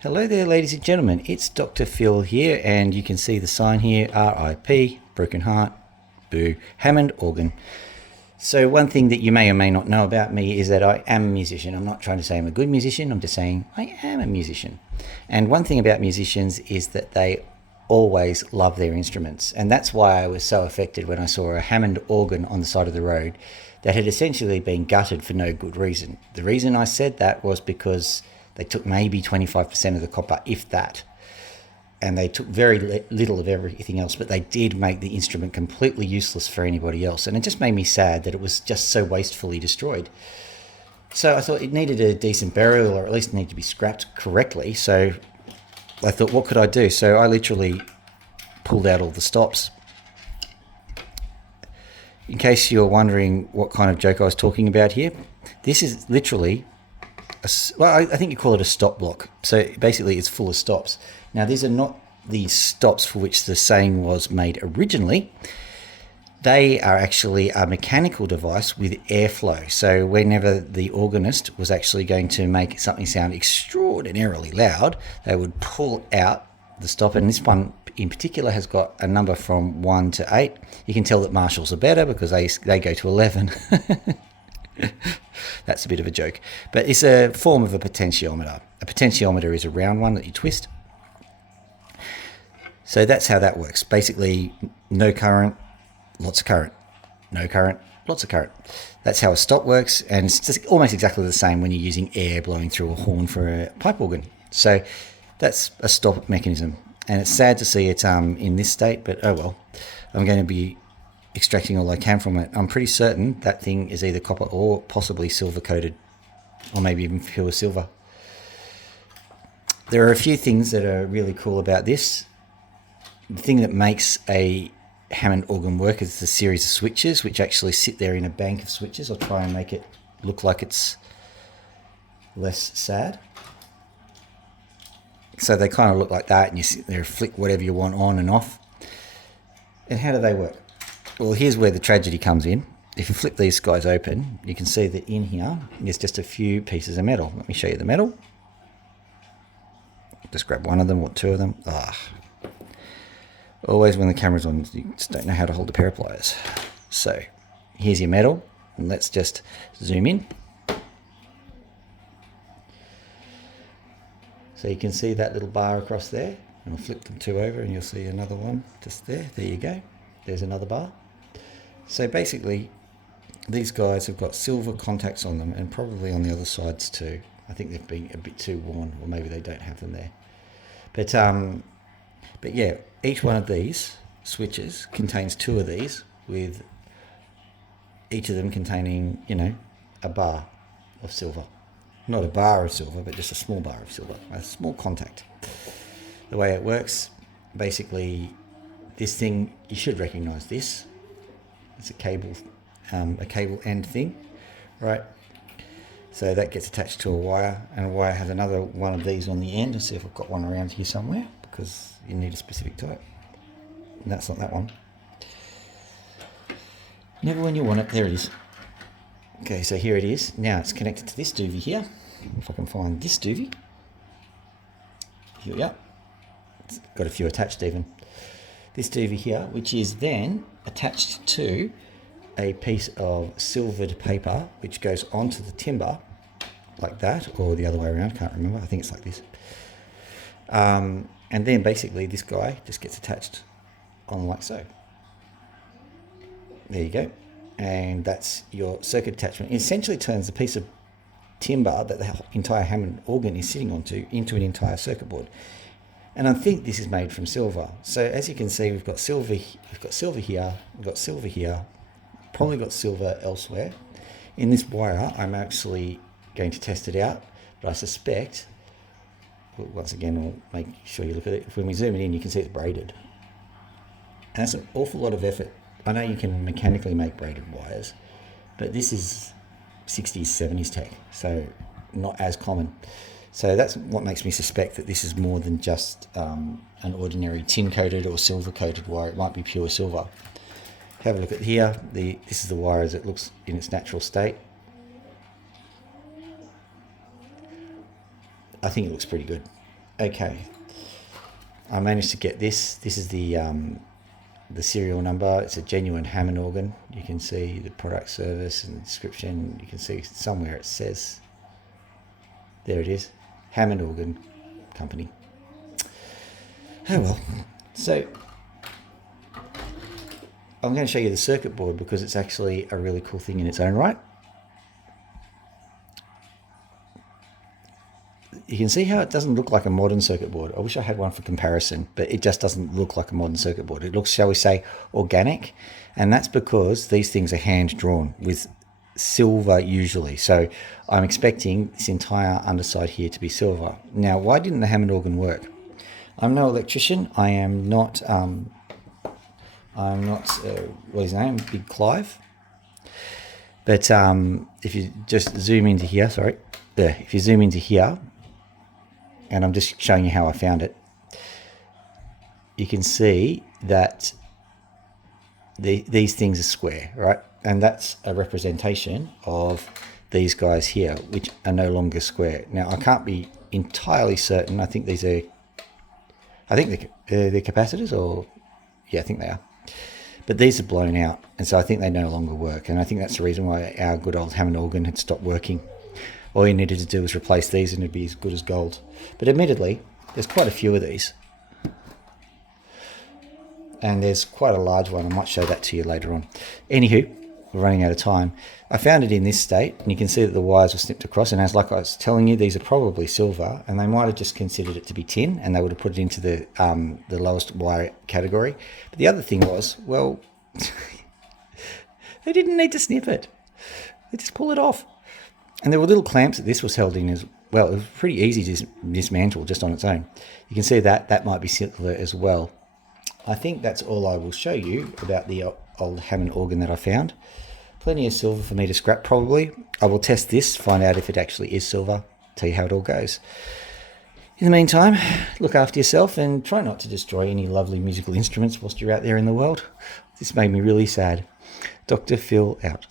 Hello there, ladies and gentlemen. It's Dr. Phil here, and you can see the sign here, RIP, broken heart, boo, Hammond organ. So one thing that you may or may not know about me is that I am a musician. I'm not trying to say I'm a good musician, I'm just saying I am a musician. And one thing about musicians is that they always love their instruments. And that's why I was so affected when I saw a Hammond organ on the side of the road that had essentially been gutted for no good reason. The reason I said that was because they took maybe 25% of the copper, if that, and they took very little of everything else, but they did make the instrument completely useless for anybody else. And it just made me sad that it was just so wastefully destroyed. So I thought it needed a decent burial, or at least needed to be scrapped correctly. So I thought, what could I do? So I literally pulled out all the stops. In case you're wondering what kind of joke I was talking about here, this is literally, I think you call it a stop block. So basically it's full of stops. Now these are not the stops for which the saying was made originally. They are actually a mechanical device with airflow. So whenever the organist was actually going to make something sound extraordinarily loud, they would pull out the stop. And this one in particular has got a number from 1 to 8. You can tell that Marshalls are better because they go to 11. That's a bit of a joke. But it's a form of a potentiometer. A potentiometer is a round one that you twist. So that's how that works. Basically, no current, lots of current. No current, lots of current. That's how a stop works, and it's just almost exactly the same when you're using air blowing through a horn for a pipe organ. So that's a stop mechanism, and it's sad to see it in this state, but oh well. I'm going to be extracting all I can from it. I'm pretty certain that thing is either copper or possibly silver coated, or maybe even pure silver. There are a few things that are really cool about this. The thing that makes a Hammond organ work is the series of switches, which actually sit there in a bank of switches. I'll try and make it look like it's less sad. So they kind of look like that, and you sit there, flick whatever you want on and off. And how do they work? Well, here's where the tragedy comes in. If you flip these guys open, you can see that in here there's just a few pieces of metal. Let me show you the metal. Just grab one of them or two of them. Always when the camera's on, you just don't know how to hold a pair of pliers. So here's your metal, and let's just zoom in. So you can see that little bar across there, and I'll flip them two over and you'll see another one just there. There you go. There's another bar. So basically, these guys have got silver contacts on them, and probably on the other sides too. I think they've been a bit too worn, or maybe they don't have them there. But yeah, each one of these switches contains two of these, with each of them containing, a bar of silver. Not a bar of silver, but just a small bar of silver, a small contact. The way it works, basically, this thing, you should recognize this. It's a cable end thing, right? So that gets attached to a wire, and a wire has another one of these on the end. Let's see if I've got one around here somewhere, because you need a specific type. And that's not that one. Never when you want it. There it is. Okay, so here it is. Now it's connected to this doobie here. If I can find this doobie. Here we are. It's got a few attached even. This doobie here, which is then attached to a piece of silvered paper, which goes onto the timber like that, or the other way around, can't remember. I think it's like this. And then basically this guy just gets attached on like so. There you go. And that's your circuit attachment. It essentially turns the piece of timber that the entire Hammond organ is sitting onto into an entire circuit board. And I think this is made from silver. So as you can see, we've got silver here, we've got silver here, probably got silver elsewhere. In this wire, I'm actually going to test it out, but I suspect, once again, I'll make sure you look at it. When we zoom it in, you can see it's braided. And that's an awful lot of effort. I know you can mechanically make braided wires, but this is 60s, 70s tech, so not as common. So that's what makes me suspect that this is more than just an ordinary tin-coated or silver-coated wire. It might be pure silver. Have a look at here. This is the wire as it looks in its natural state. I think it looks pretty good. Okay, I managed to get this. This is the serial number. It's a genuine Hammond organ. You can see the product service and description. You can see somewhere it says, there it is, Hammond Organ Company. Oh well. So I'm going to show you the circuit board because it's actually a really cool thing in its own right. You can see how it doesn't look like a modern circuit board. I wish I had one for comparison, but it just doesn't look like a modern circuit board. It looks, shall we say, organic, and that's because these things are hand drawn with silver usually. So I'm expecting this entire underside here to be silver. Now, why didn't the Hammond organ work? I'm no electrician. I am not. What's his name? Big Clive. But if you just zoom into here, sorry, if you zoom into here, and I'm just showing you how I found it, you can see that these things are square, right? And that's a representation of these guys here, which are no longer square. Now, I can't be entirely certain. I think these are, they're capacitors, or yeah, I think they are. But these are blown out, and so I think they no longer work. And I think that's the reason why our good old Hammond organ had stopped working. All you needed to do was replace these and it'd be as good as gold. But admittedly, there's quite a few of these. And there's quite a large one. I might show that to you later on. Anywho, we're running out of time. I found it in this state, and you can see that the wires were snipped across. And as like I was telling you, these are probably silver, and they might have just considered it to be tin, and they would have put it into the lowest wire category. But the other thing was, well, they didn't need to snip it. They just pull it off. And there were little clamps that this was held in as well. It was pretty easy to dismantle just on its own. You can see that might be silver as well. I think that's all I will show you about the old Hammond organ that I found. Plenty of silver for me to scrap probably. I will test this, find out if it actually is silver, tell you how it all goes. In the meantime, look after yourself and try not to destroy any lovely musical instruments whilst you're out there in the world. This made me really sad. Dr. Phil out.